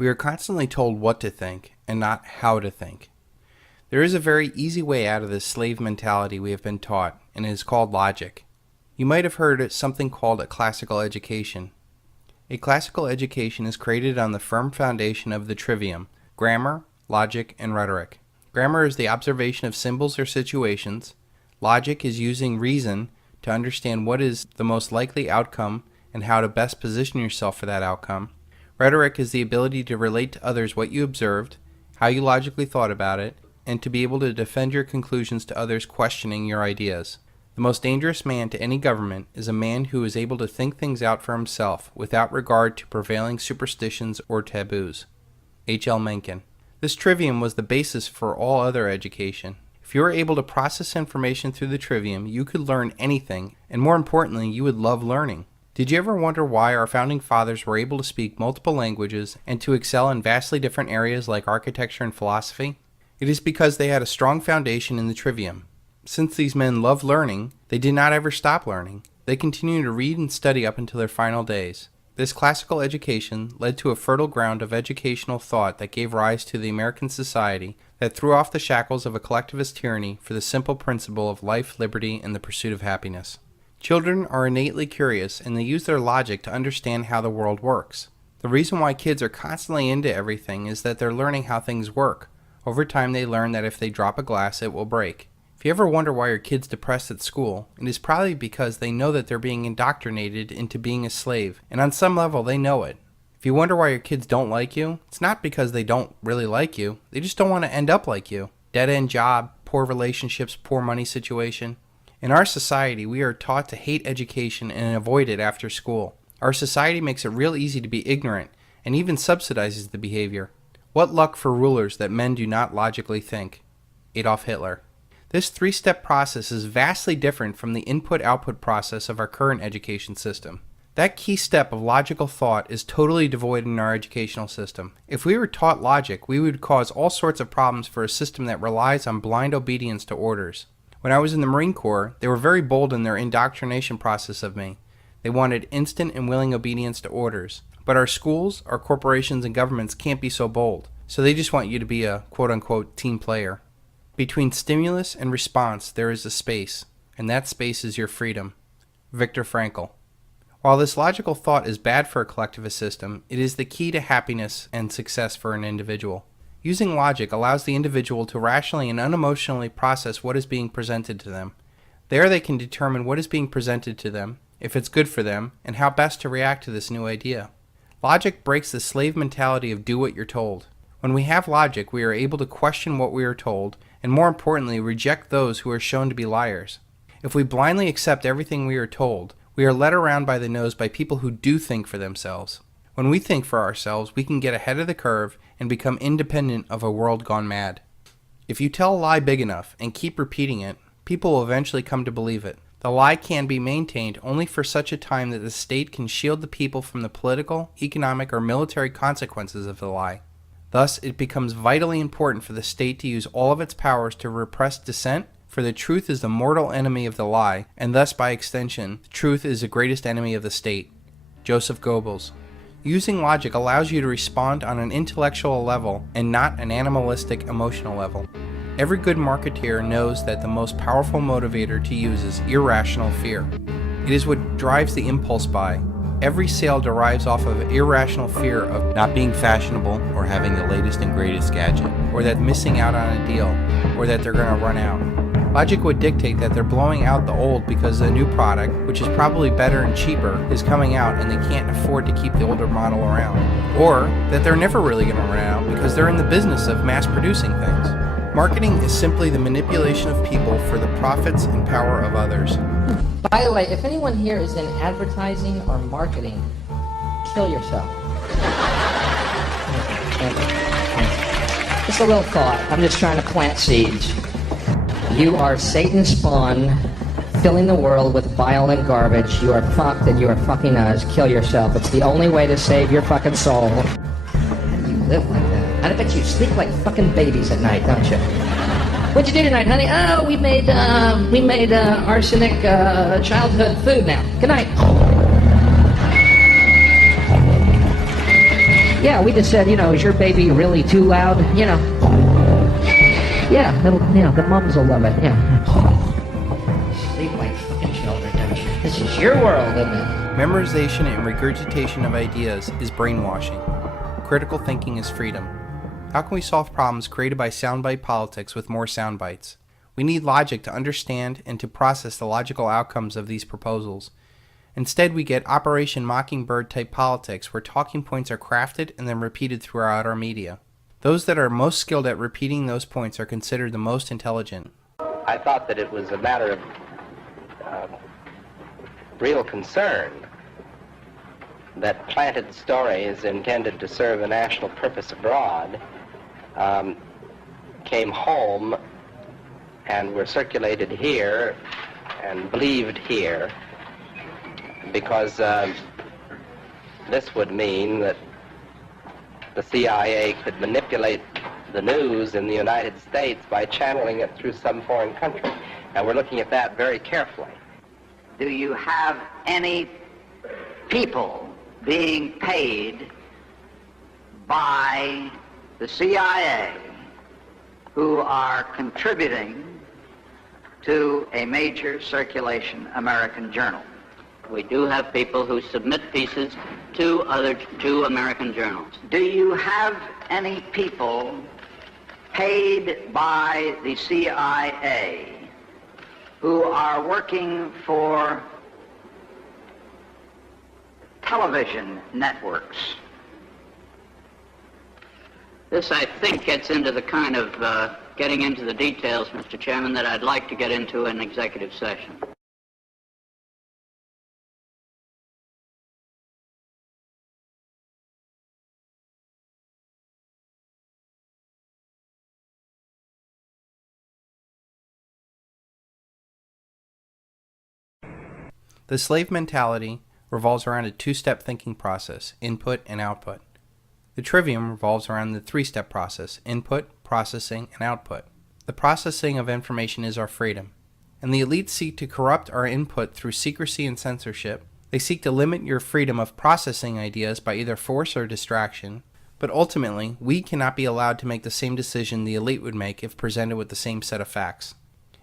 We are constantly told what to think and not how to think. There is a very easy way out of this slave mentality we have been taught, and it is called logic. You might have heard of something called a classical education. A classical education is created on the firm foundation of the trivium: grammar, logic, and rhetoric. Grammar is the observation of symbols or situations. Logic is using reason to understand what is the most likely outcome and how to best position yourself for that outcome. Rhetoric is the ability to relate to others what you observed, how you logically thought about it, and to be able to defend your conclusions to others questioning your ideas. The most dangerous man to any government is a man who is able to think things out for himself without regard to prevailing superstitions or taboos. H.L. Mencken. This trivium was the basis for all other education. If you were able to process information through the trivium, you could learn anything, and more importantly, you would love learning. Did you ever wonder why our founding fathers were able to speak multiple languages and to excel in vastly different areas like architecture and philosophy? It is because they had a strong foundation in the trivium. Since these men loved learning, they did not ever stop learning. They continued to read and study up until their final days. This classical education led to a fertile ground of educational thought that gave rise to the American society that threw off the shackles of a collectivist tyranny for the simple principle of life, liberty, and the pursuit of happiness. Children are innately curious, and they use their logic to understand how the world works. The reason why kids are constantly into everything is that they're learning how things work. Over time, they learn that if they drop a glass, it will break. If you ever wonder why your kid's depressed at school, it is probably because they know that they're being indoctrinated into being a slave, and on some level, they know it. If you wonder why your kids don't like you, it's not because they don't really like you. They just don't want to end up like you. Dead-end job, poor relationships, poor money situation. In our society, we are taught to hate education and avoid it after school. Our society makes it real easy to be ignorant and even subsidizes the behavior. What luck for rulers that men do not logically think. Adolf Hitler. This three-step process is vastly different from the input-output process of our current education system. That key step of logical thought is totally devoid in our educational system. If we were taught logic, we would cause all sorts of problems for a system that relies on blind obedience to orders. When I was in the Marine Corps, they were very bold in their indoctrination process of me. They wanted instant and willing obedience to orders. But our schools, our corporations, and governments can't be so bold, so they just want you to be a quote-unquote team player. Between stimulus and response, there is a space, and that space is your freedom. Viktor Frankl. While this logical thought is bad for a collectivist system, it is the key to happiness and success for an individual. Using logic allows the individual to rationally and unemotionally process what is being presented to them. There they can determine what is being presented to them, if it's good for them, and how best to react to this new idea. Logic breaks the slave mentality of do what you're told. When we have logic, we are able to question what we are told, and more importantly, reject those who are shown to be liars. If we blindly accept everything we are told, we are led around by the nose by people who do think for themselves. When we think for ourselves, we can get ahead of the curve and become independent of a world gone mad. If you tell a lie big enough and keep repeating it, people will eventually come to believe it. The lie can be maintained only for such a time that the state can shield the people from the political, economic, or military consequences of the lie. Thus, it becomes vitally important for the state to use all of its powers to repress dissent, for the truth is the mortal enemy of the lie, and thus, by extension, the truth is the greatest enemy of the state. Joseph Goebbels. Using logic allows you to respond on an intellectual level and not an animalistic emotional level. Every good marketeer knows that the most powerful motivator to use is irrational fear. It is what drives the impulse buy. Every sale derives off of irrational fear of not being fashionable or having the latest and greatest gadget, or that missing out on a deal, or that they're going to run out. Logic would dictate that they're blowing out the old because a new product, which is probably better and cheaper, is coming out and they can't afford to keep the older model around. Or that they're never really going to run out because they're in the business of mass producing things. Marketing is simply the manipulation of people for the profits and power of others. By the way, if anyone here is in advertising or marketing, kill yourself. Just a little thought. I'm just trying to plant seeds. You are Satan's spawn, filling the world with bile and garbage. You are fucked and you are fucking us. Kill yourself. It's the only way to save your fucking soul. You live like that. I bet you sleep like fucking babies at night, don't you? What'd you do tonight, honey? Oh, we made arsenic childhood food now. Good night. Yeah, we just said, is your baby really too loud? Yeah, the mums will love it, yeah. Leave my fucking children down. This is your world, isn't it? Memorization and regurgitation of ideas is brainwashing. Critical thinking is freedom. How can we solve problems created by soundbite politics with more soundbites? We need logic to understand and to process the logical outcomes of these proposals. Instead, we get Operation Mockingbird type politics where talking points are crafted and then repeated throughout our media. Those that are most skilled at repeating those points are considered the most intelligent. I thought that it was a matter of real concern that planted stories intended to serve a national purpose abroad came home and were circulated here and believed here, because this would mean that the CIA could manipulate the news in the United States by channeling it through some foreign country. And we're looking at that very carefully. Do you have any people being paid by the CIA who are contributing to a major circulation American journal? We do have people who submit pieces to American journals. Do you have any people paid by the CIA who are working for television networks? This, I think, gets into the kind of getting into the details, Mr. Chairman, that I'd like to get into in executive session. The slave mentality revolves around a two-step thinking process, input and output. The trivium revolves around the three-step process, input, processing, and output. The processing of information is our freedom, and the elites seek to corrupt our input through secrecy and censorship. They seek to limit your freedom of processing ideas by either force or distraction, but ultimately, we cannot be allowed to make the same decision the elite would make if presented with the same set of facts.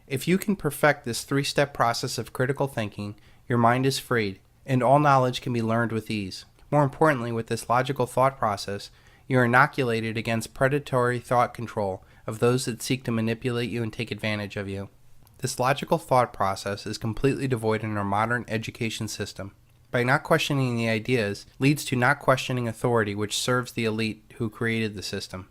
If you can perfect this three-step process of critical thinking, your mind is freed, and all knowledge can be learned with ease. More importantly, with this logical thought process, you are inoculated against predatory thought control of those that seek to manipulate you and take advantage of you. This logical thought process is completely devoid in our modern education system. By not questioning the ideas leads to not questioning authority, which serves the elite who created the system.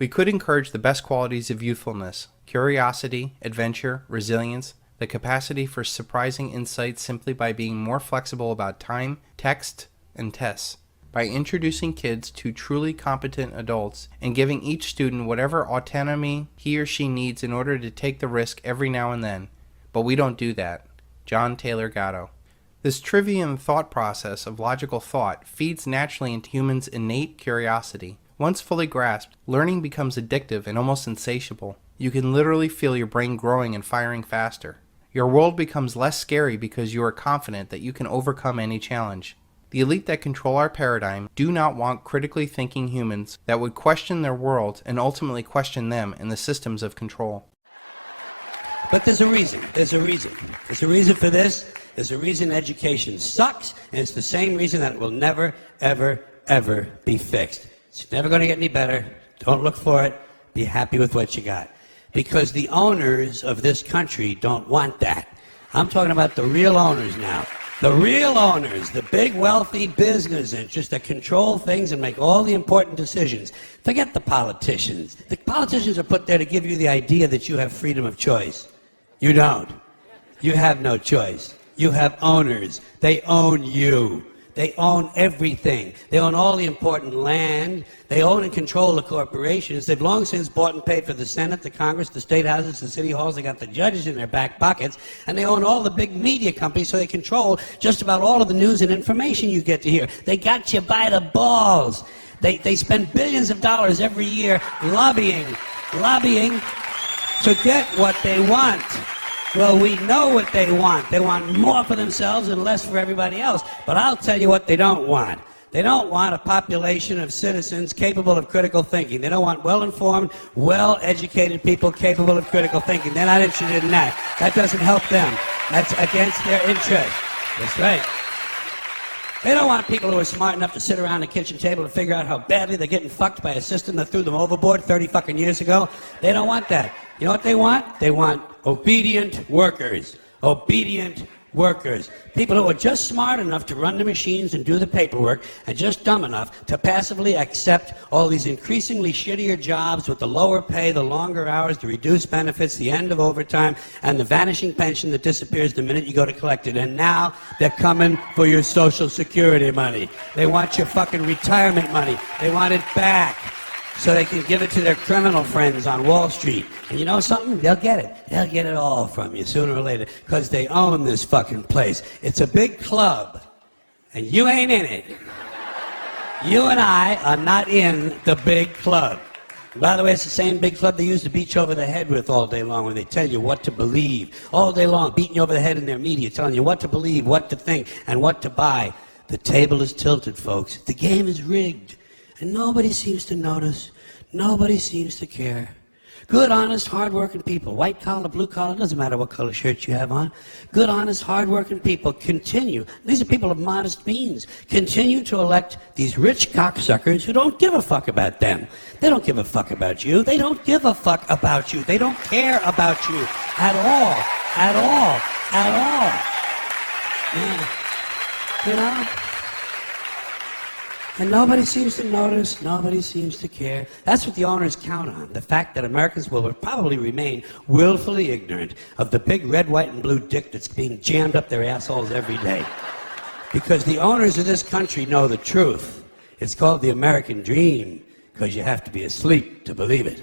We could encourage the best qualities of youthfulness, curiosity, adventure, resilience, the capacity for surprising insights simply by being more flexible about time, text, and tests. By introducing kids to truly competent adults and giving each student whatever autonomy he or she needs in order to take the risk every now and then. But we don't do that. John Taylor Gatto. This trivium thought process of logical thought feeds naturally into humans' innate curiosity. Once fully grasped, learning becomes addictive and almost insatiable. You can literally feel your brain growing and firing faster. Your world becomes less scary because you are confident that you can overcome any challenge. The elite that control our paradigm do not want critically thinking humans that would question their world and ultimately question them in the systems of control. But there's a reason. There's a reason. There's a reason for this. There's a reason education sucks, and it's the same reason that it will never, ever, ever be fixed. It's never going to get any better. Don't look for it. Be happy with what you got. Because the owners of this country don't want that. I'm talking about the real owners now. The real owners, the big wealthy business interests that control things and make all the important decisions. Forget the politicians. The politicians are put there to give you the idea that you have freedom of choice. You don't. You have no choice. You have owners. They own you. They own everything. They own all the important land. They own and control the corporations. They've long since bought and paid for the Senate, the Congress, the state houses, the city halls. They got the judges in their back pockets. And they own all the big media companies, so they control just about all of the news and information you get to hear. They got you by the balls. They spend billions of dollars every year lobbying to get what they want. Well, we know what they want. They want more for themselves and less for everybody else. But I'll tell you what they don't want. They don't want a population of citizens capable of critical thinking. They don't want well-informed, well-educated people capable of critical thinking. They're not interested in that. That doesn't help them. That's against their interest. That's right. They don't want people who are smart enough to sit around the kitchen table and figure out how badly they're getting fucked by a system that threw them overboard 30 fucking years ago. They don't want that. You know what they want? They want obedient workers. Obedient workers. People who are just smart enough to run the machines and do the paperwork and just dumb enough to passively accept all these increasingly shittier jobs with the lower pay, the longer hours, the reduced benefits, the end of overtime, and the vanishing pension that disappears the minute you go to collect it. And now they're coming for your Social Security money. They want your fucking retirement money. They want it back so they can give it to their criminal friends on Wall Street. And you know something? They'll get it. They'll get it all from you sooner or later because they own this fucking place. It's a big club, and you ain't in it. You and I are not in the big club. By the way, it's the same big club they use to beat you over the head with all day long when they tell you what to believe. All day long, beating you over the head in their media, telling you what to believe, what to think, and what to buy. The table is tilted, folks. The game is rigged. And nobody seems to notice. Nobody seems to care. Good, honest, hard-working people, white collar, blue collar, doesn't matter what color shirt you have on. Good, honest, hard-working people continue. These are people of modest means. Continue to elect these rich cocksuckers who don't give a fuck about them. They don't give a fuck about you. They don't give a fuck about you. They don't care about you at all. At all. At all. Yeah. You know? And nobody seems to notice, nobody seems to care. That's what the owners count on, the fact that Americans will probably remain willfully ignorant of the big red, white, and blue dick that's being jammed up their assholes every day. Because the owners of this country know the truth. It's called the American dream, because you have to be asleep to believe it.